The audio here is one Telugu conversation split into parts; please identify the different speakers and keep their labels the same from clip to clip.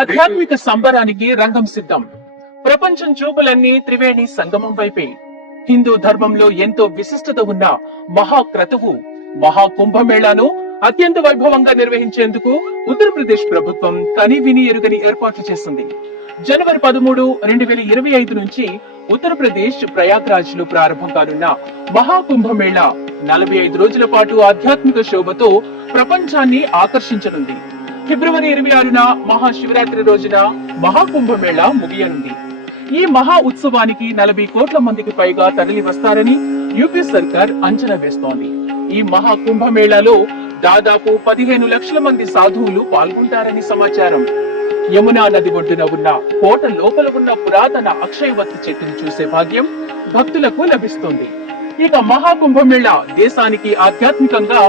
Speaker 1: ఆధ్యాత్మిక సంబరానికి రంగం సిద్ధం. ప్రపంచం చూపులన్నీ త్రివేణి సంగమం వైపే. హిందూ ధర్మంలో ఎంతో విశిష్టత ఉన్న మహాక్రతువు మహాకుంభమేళాను అత్యంత వైభవంగా నిర్వహించేందుకు ఉత్తరప్రదేశ్ ప్రభుత్వం తని విని ఎరుగని ఏర్పాట్లు చేసింది. జనవరి పదమూడు రెండు వేల ఇరవై ఐదు నుంచి ఉత్తరప్రదేశ్ ప్రయాగ్రాజ్లో ప్రారంభం కానున్న మహాకుంభమేళా నలభై ఐదు రోజుల పాటు ఆధ్యాత్మిక శోభతో ప్రపంచాన్ని ఆకర్షించనుంది. ఫిబ్రవరి ఇరవై ఆరున మహాశివరాత్రి రోజున మహాకుంభమేళా ముగియనుంది. ఈ మహా ఉత్సవానికి నలభై కోట్ల మందికి పైగా తరలి వస్తారని యూపీ సర్కార్ అంచనా వేస్తోంది. ఈ మహా కుంభమేళాలో దాదాపు పదిహేను లక్షల మంది సాధువులు పాల్గొంటారని సమాచారం. యమునా నది ఒడ్డున ఉన్న కోట లోపల ఉన్న పురాతన అక్షయవత్తి చెట్టును చూసే భాగ్యం భక్తులకు లభిస్తుంది. ఇక మహాకుంభమేళ దేశానికి ఆధ్యాత్మికంగా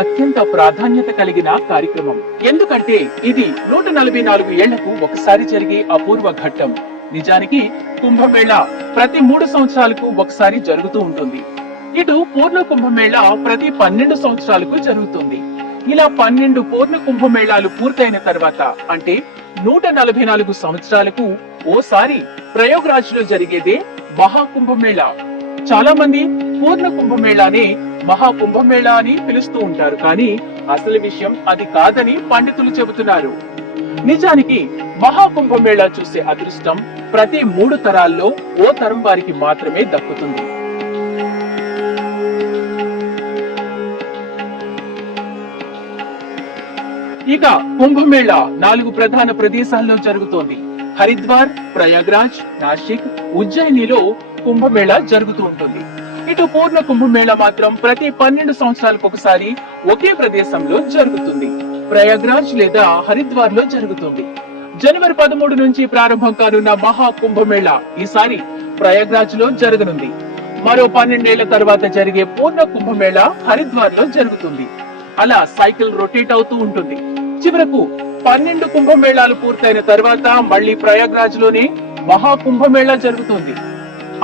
Speaker 1: అత్యంత ప్రాధాన్యత కలిగిన కార్యక్రమం. ఎందుకంటే ఇది నూట నలభై నాలుగు ఏళ్ళకు ఒకసారి జరిగే అపూర్వ ఘట్టం. నిజానికి కుంభమేళ ప్రతి మూడు సంవత్సరాలకు ఒకసారి జరుగుతూ ఉంటుంది. ఇటు పూర్ణ కుంభమేళ ప్రతి పన్నెండు సంవత్సరాలకు జరుగుతుంది. ఇలా పన్నెండు పూర్ణ కుంభమేళాలు పూర్తయిన తర్వాత అంటే నూట నలభై నాలుగు సంవత్సరాలకు ఓసారి ప్రయోగరాజ్లో జరిగేదే మహాకుంభమేళ. చాలా మంది పూర్ణ కుంభమేళానే మహాకుంభమేళా అని పిలుస్తూ ఉంటారు కానీ అసలు విషయం అది కాదని పండితులు చెబుతున్నారు. నిజానికి మహా కుంభమేళా చూసే అదృష్టం ప్రతి మూడు తరాల్లో ఓ తరం వారికి మాత్రమే దక్కుతుంది. ఇక కుంభమేళా నాలుగు ప్రధాన ప్రదేశాల్లో జరుగుతోంది. హరిద్వార్ ప్రయాగ్రాజ్ నాసిక్ ఉజ్జయినిలో కుంభమేళ జరుగుతూ ఉంటుంది. ఇటు పూర్ణ కుంభమేళ మాత్రం ప్రతి పన్నెండు సంవత్సరాలకు ఒకసారి ఒకే ప్రదేశంలో జరుగుతుంది. ప్రయాగ్రాజ్ లేదా హరిద్వార్లో జరుగుతుంది. జనవరి పదమూడు నుంచి ప్రారంభం కానున్న మహా కుంభమేళ ఈసారి ప్రయాగ్రాజ్లో జరగనుంది. మరో పన్నెండేళ్ళ తర్వాత జరిగే పూర్ణ కుంభమేళ హరిద్వార్లో జరుగుతుంది. అలా సైకిల్ రొటేట్ అవుతూ ఉంటుంది. చివరకు పన్నెండు కుంభమేళాలు పూర్తయిన తర్వాత మళ్ళీ ప్రయాగ్రాజ్లోనే మహా కుంభమేళ జరుగుతుంది.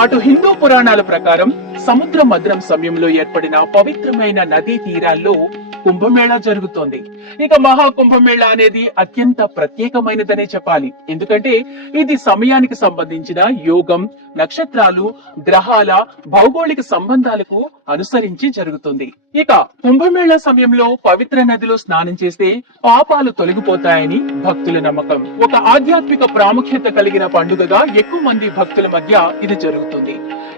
Speaker 1: అటు హిందూ పురాణాల ప్రకారం సముద్ర మద్రం సమయంలో ఏర్పడిన పవిత్రమైన నదీ తీరాల్లో కుంభమేళా జరుగుతోంది. ఇక మహా కుంభమేళా అనేది అత్యంత ప్రత్యేకమైనదనే చెప్పాలి. ఎందుకంటే ఇది సమయానికి సంబంధించిన యోగం నక్షత్రాలు గ్రహాల భౌగోళిక సంబంధాలకు అనుసరించి జరుగుతుంది. ఇక కుంభమేళా సమయంలో పవిత్ర నదిలో స్నానం చేస్తే పాపాలు తొలగిపోతాయని భక్తుల నమ్మకం. ఒక ఆధ్యాత్మిక ప్రాముఖ్యత కలిగిన పండుగగా ఎక్కువ మంది భక్తుల మధ్య ఇది జరుగుతుంది.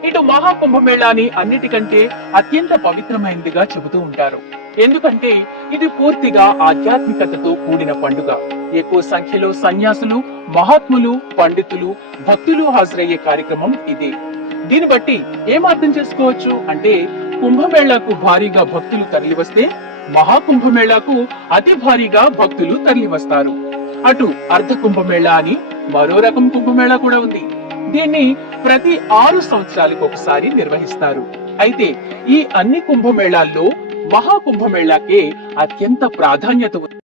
Speaker 1: ఇటు మహాకుంభమేళాని అన్నిటికంటే అత్యంత పవిత్రమైనదిగా చెబుతూ ఉంటారు. ఎందుకంటే ఇది పూర్తిగా ఆధ్యాత్మికతతో కూడిన పండుగ. ఎక్కువ సంఖ్యలో సన్యాసులు మహాత్ములు పండితులు భక్తులు హాజరయ్యే కార్యక్రమం ఇదే. దీన్ని బట్టి ఏమర్థం చేసుకోవచ్చు అంటే కుంభమేళాకు భారీగా భక్తులు తరలివస్తే మహాకుంభమేళాకు అతి భారీగా భక్తులు తరలివస్తారు. అటు అర్ధ కుంభమేళా అని మరో రకం కుంభమేళా కూడా ఉంది. దీన్ని ప్రతి ఆరు సంవత్సరాలకు ఒకసారి నిర్వహిస్తారు. అయితే ఈ అన్ని కుంభమేళాల్లో మహాకుంభమేళాకే అత్యంత ప్రాధాన్యత ఉంది